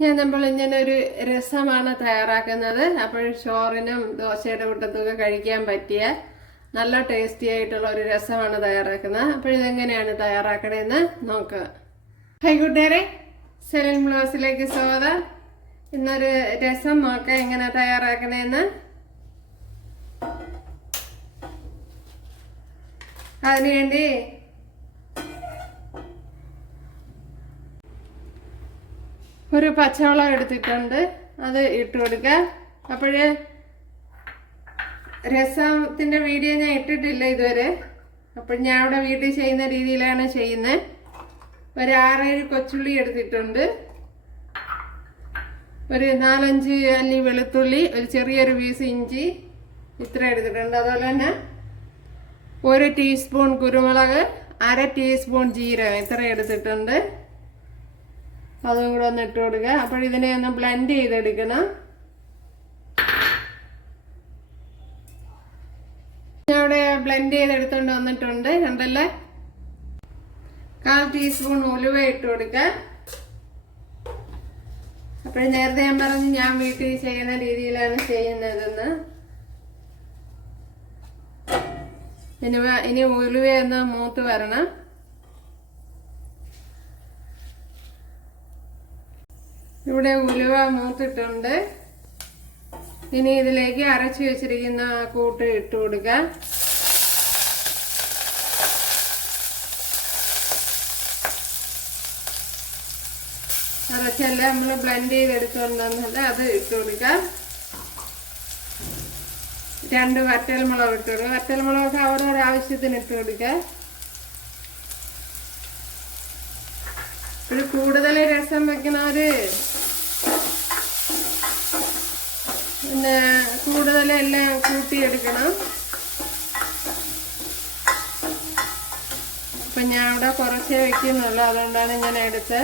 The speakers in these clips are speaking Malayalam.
ഞാൻ നമ്മൾ ഇങ്ങനെ ഒരു രസമാണ് തയ്യാറാക്കുന്നത്. അപ്പോൾ ചോറിനും ദോശയുടെ കൂട്ടത്തൊക്കെ കഴിക്കാൻ പറ്റിയ നല്ല ടേസ്റ്റി ആയിട്ടുള്ള ഒരു രസമാണ് തയ്യാറാക്കുന്നത്. അപ്പോൾ ഇതെങ്ങനെയാണ് തയ്യാറാക്കണതെന്ന് നോക്കുക ഹൈ കൂട്ടുകാരെ സെലിൻ ബ്ലൗസിലേക്ക് സ്വാഗതം. ഇന്നൊരു രസം നോക്കാം എങ്ങനെ തയ്യാറാക്കണേന്ന്. അതിനുവേണ്ടി ഒരു പച്ചവളം എടുത്തിട്ടുണ്ട്. അത് ഇട്ട് കൊടുക്കുക അപ്പോഴ് രസത്തിന്റെ വീഡിയോ ഞാൻ ഇട്ടിട്ടില്ല ഇതുവരെ. അപ്പോൾ ഞാൻ അവിടെ വീട്ടിൽ ചെയ്യുന്ന രീതിയിലാണ് ചെയ്യുന്നത് ഒരു ആറേഴ് കൊച്ചുള്ളി എടുത്തിട്ടുണ്ട്. ഒരു നാലഞ്ച് അല്ലി വെളുത്തുള്ളി ഒരു ചെറിയൊരു പീസ് ഇഞ്ചി ഇത്ര എടുത്തിട്ടുണ്ട്. അതുപോലെ തന്നെ ഒരു ടീസ്പൂൺ കുരുമുളക് അര ടീസ്പൂൺ ജീരകം ഇത്ര എടുത്തിട്ടുണ്ട്. അതും കൂടെ ഒന്ന് ഇട്ട് കൊടുക്കുക അപ്പോൾ ഇതിനെ ഒന്ന് ബ്ലെൻഡ് ചെയ്തെടുക്കണം. ഞാൻ ഇവിടെ ബ്ലെൻഡ് ചെയ്തെടുത്തോണ്ട് വന്നിട്ടുണ്ട്. കണ്ടല്ലേ? കാൽ ടീസ്പൂൺ ഉലുവ ഇട്ട് കൊടുക്കുക അപ്പോൾ നേരത്തെ ഞാൻ പറഞ്ഞു ഞാൻ വീട്ടിൽ ചെയ്യുന്ന രീതിയിലാണ് ചെയ്യുന്നതെന്ന്. ഇനി ഇനി ഉലുവയൊന്ന് മൂത്ത് വരണം. ഇവിടെ ഉലുവ മൂത്തിട്ടുണ്ട്. ഇനി ഇതിലേക്ക് അരച്ചു വെച്ചിരിക്കുന്ന കൂട്ട് ഇട്ട് കൊടുക്ക. അരച്ചല്ല നമ്മൾ ബ്ലെൻഡ് ചെയ്തെടുത്തുകൊണ്ടുവന്നത് അത് ഇട്ട് കൊടുക്ക. രണ്ട് വറ്റൽമുളക് ഇട്ട് കൊടുക്കുക വറ്റൽമുളകൊക്കെ അവരവരുടെ ആവശ്യത്തിന് ഇട്ട് കൊടുക്കുക ഒരു കൂടുതൽ രസം വെക്കണവര് പിന്നെ കൂടുതൽ എല്ലാം കൂട്ടിയെടുക്കണം. അപ്പൊ ഞാൻ ഇവിടെ കുറച്ചേ വെക്കുന്നുള്ളൂ അതുകൊണ്ടാണ് ഞാൻ എടുത്ത്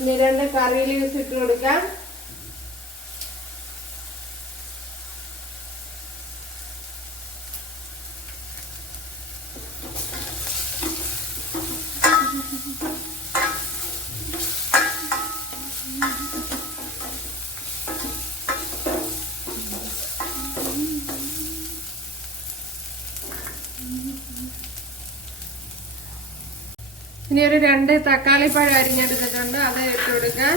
ഇനി രണ്ട് കറി ലീവ്സ് ഇട്ട് കൊടുക്കാം. ഇനി ഒരു രണ്ട് തക്കാളി പഴം അരിഞ്ഞെടുത്തിട്ടുണ്ട്. അത് ഇട്ട് കൊടുക്കാം.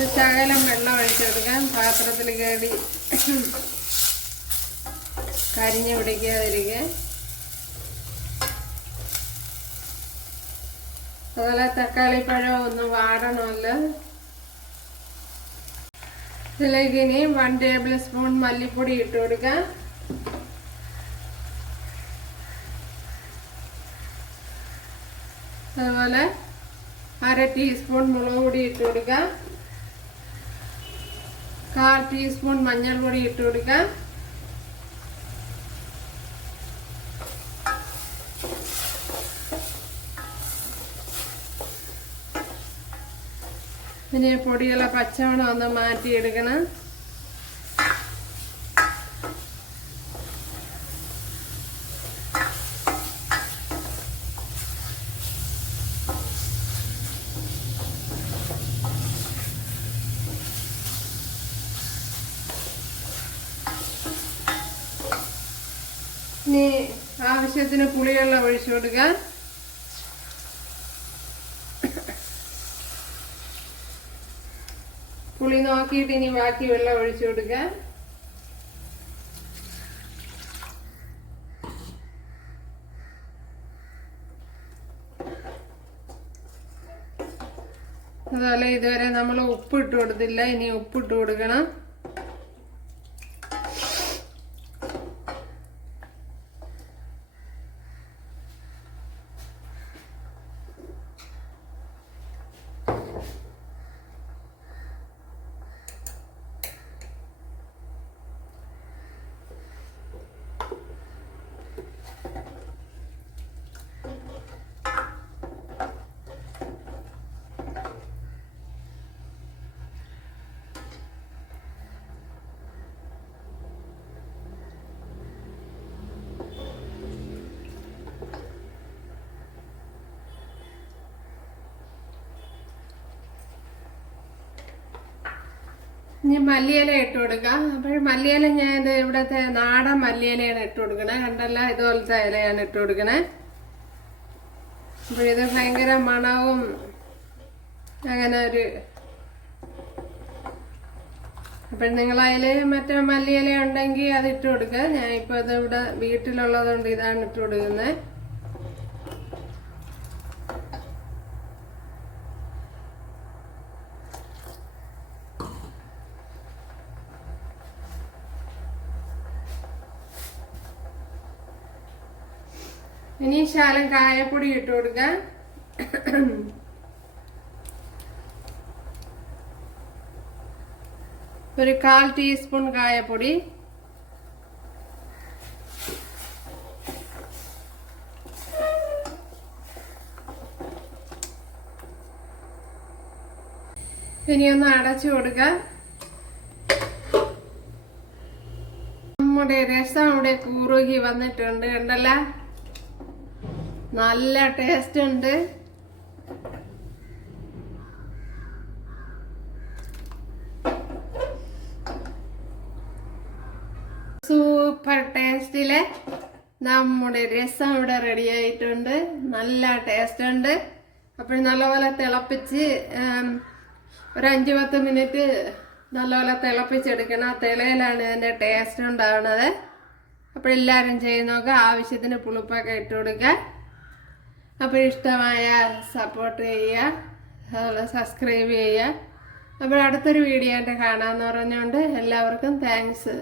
ഒരു ശകലം വെള്ളം ഒഴിച്ചെടുക്കാം പാത്രത്തിൽ കയറി കരിഞ്ഞു പിടിക്കാതിരിക്കുക. അതുപോലെ തക്കാളി പഴം ഒന്ന് വാടണമല്ലോ. ഇതിലേക്ക് ഇനി വൺ ടേബിൾ സ്പൂൺ മല്ലിപ്പൊടി ഇട്ട് കൊടുക്കാം. അതുപോലെ അര ടീസ്പൂൺ മുളക് പൊടി ഇട്ട് കൊടുക്കാം. കാൽ ടീസ്പൂൺ മഞ്ഞൾപ്പൊടി ഇട്ട് കൊടുക്കാം. പിന്നെ പൊടിയുള്ള പച്ചവണം ഒന്ന് മാറ്റിയെടുക്കണം. ഇനി ആവശ്യത്തിന് പുളിവെള്ളം ഒഴിച്ചു കൊടുക്കുക. പുളി നോക്കിയിട്ട് ഇനി ബാക്കി വെള്ളം ഒഴിച്ചു കൊടുക്കുക. അതുപോലെ ഇതുവരെ നമ്മൾ ഉപ്പ് ഇട്ട് കൊടുത്തില്ല ഇനി ഉപ്പ് ഇട്ട് കൊടുക്കണം. ഇനി മല്ലിയില ഇട്ട് കൊടുക്കാം. അപ്പോൾ മല്ലിയില ഞാൻ ഇവിടുത്തെ നാടൻ മല്ലിയിലയാണ് ഇട്ട് കൊടുക്കണേ. കണ്ടല്ല ഇതുപോലത്തെ ഇലയാണ് ഇട്ട് കൊടുക്കണേ. അപ്പോൾ ഇത് ഭയങ്കര മണവും അങ്ങനെ ഒരു അപ്പോൾ നിങ്ങൾ അതിൽ മറ്റേ മല്ലിയില ഉണ്ടെങ്കിൽ അത് ഇട്ട് കൊടുക്കുക ഞാൻ ഇപ്പോൾ ഇത് ഇവിടെ വീട്ടിലുള്ളത് കൊണ്ട് ഇതാണ് ഇട്ട് കൊടുക്കുന്നത്. ഇനി ശാലം കായപ്പൊടി ഇട്ട് കൊടുക്കാം. ഒരു കാൽ ടീസ്പൂൺ കായപ്പൊടി. ഇനി ഒന്ന് അടച്ചു കൊടുക്ക. നമ്മുടെ രസം അവിടെ കൂറുകി വന്നിട്ടുണ്ട് കണ്ടല്ല? നല്ല ടേസ്റ്റ് ഉണ്ട്. സൂപ്പർ ടേസ്റ്റിലെ നമ്മുടെ രസം ഇവിടെ റെഡി ആയിട്ടുണ്ട്. നല്ല ടേസ്റ്റ് ഉണ്ട്. അപ്പോൾ നല്ലപോലെ തിളപ്പിച്ച് ഒരു അഞ്ച് പത്ത് മിനിറ്റ് നല്ലപോലെ തിളപ്പിച്ചെടുക്കണം. ആ തിളയിലാണ് ഇതിന്റെ ടേസ്റ്റ് ഉണ്ടാവുന്നത്. അപ്പോൾ എല്ലാവരും നോക്കുക ആവശ്യത്തിന് പുളിപ്പൊക്കെ ഇട്ട് കൊടുക്കുക. അപ്പോൾ ഇഷ്ടമായ സപ്പോർട്ട് ചെയ്യുക സബ്സ്ക്രൈബ് ചെയ്യുക. അപ്പോൾ അടുത്തൊരു വീഡിയോ ആയിട്ട് കാണാമെന്ന് പറഞ്ഞുകൊണ്ട് എല്ലാവർക്കും താങ്ക്സ്